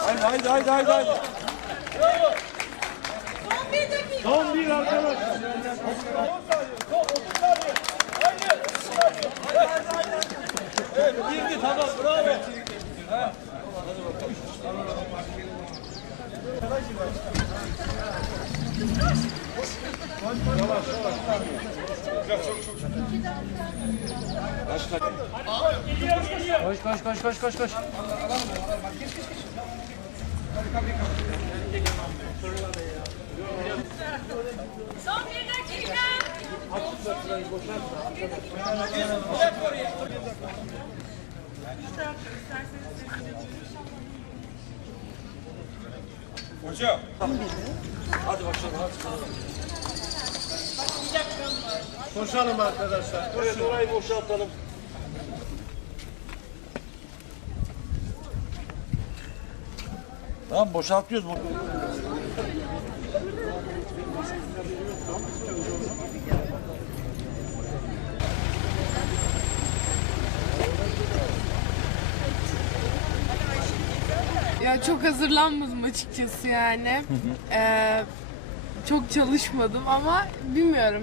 Haydi haydi haydi haydi. haydi. Son bir arkadaşlar. Girdi tamam bravo. Koş koş koş koş koş koş. Son bir dakika. Hocam. Koşalım arkadaşlar. Koşun. orayı boşaltalım. Tamam boşaltıyoruz bu. Ya çok hazırlanmadım açıkçası yani. Ee, çok çalışmadım ama bilmiyorum.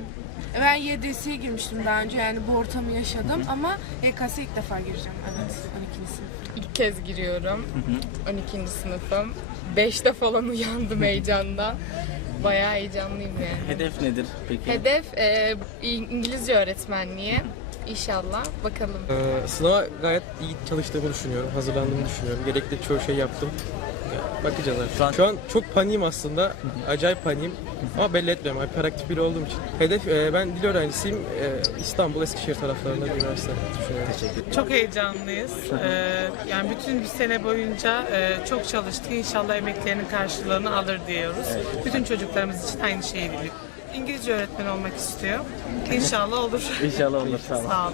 Ben YDS'ye girmiştim daha önce yani bu ortamı yaşadım ama YKS'ye ilk defa gireceğim. Evet 12. sınıf. İlk kez giriyorum. 12. sınıfım. 5'te falan uyandım heyecandan. Bayağı heyecanlıyım yani. Hedef nedir peki? Hedef e, İngilizce öğretmenliği. İnşallah. Bakalım. Ee, Sınava gayet iyi çalıştığımı düşünüyorum. Hazırlandığımı düşünüyorum. Gerekli çoğu şey yaptım. Bakacağız artık. Şu an- Şu an çok paniğim aslında. Acayip paniğim. Ama belli etmiyorum. Hiperaktif biri olduğum için. Hedef, e, ben dil öğrencisiyim. E, İstanbul, Eskişehir taraflarında bir üniversite düşünüyorum. Çok heyecanlıyız. Ee, yani bütün bir sene boyunca e, çok çalıştık. İnşallah emeklerinin karşılığını alır diyoruz. Bütün çocuklarımız için aynı şeyi diliyorum. İngilizce öğretmen olmak istiyor. İnşallah olur. İnşallah olur. Sağ olun. Sağ olun.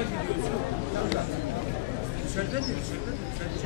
mi? İçeride mi? Sen içeriye gir.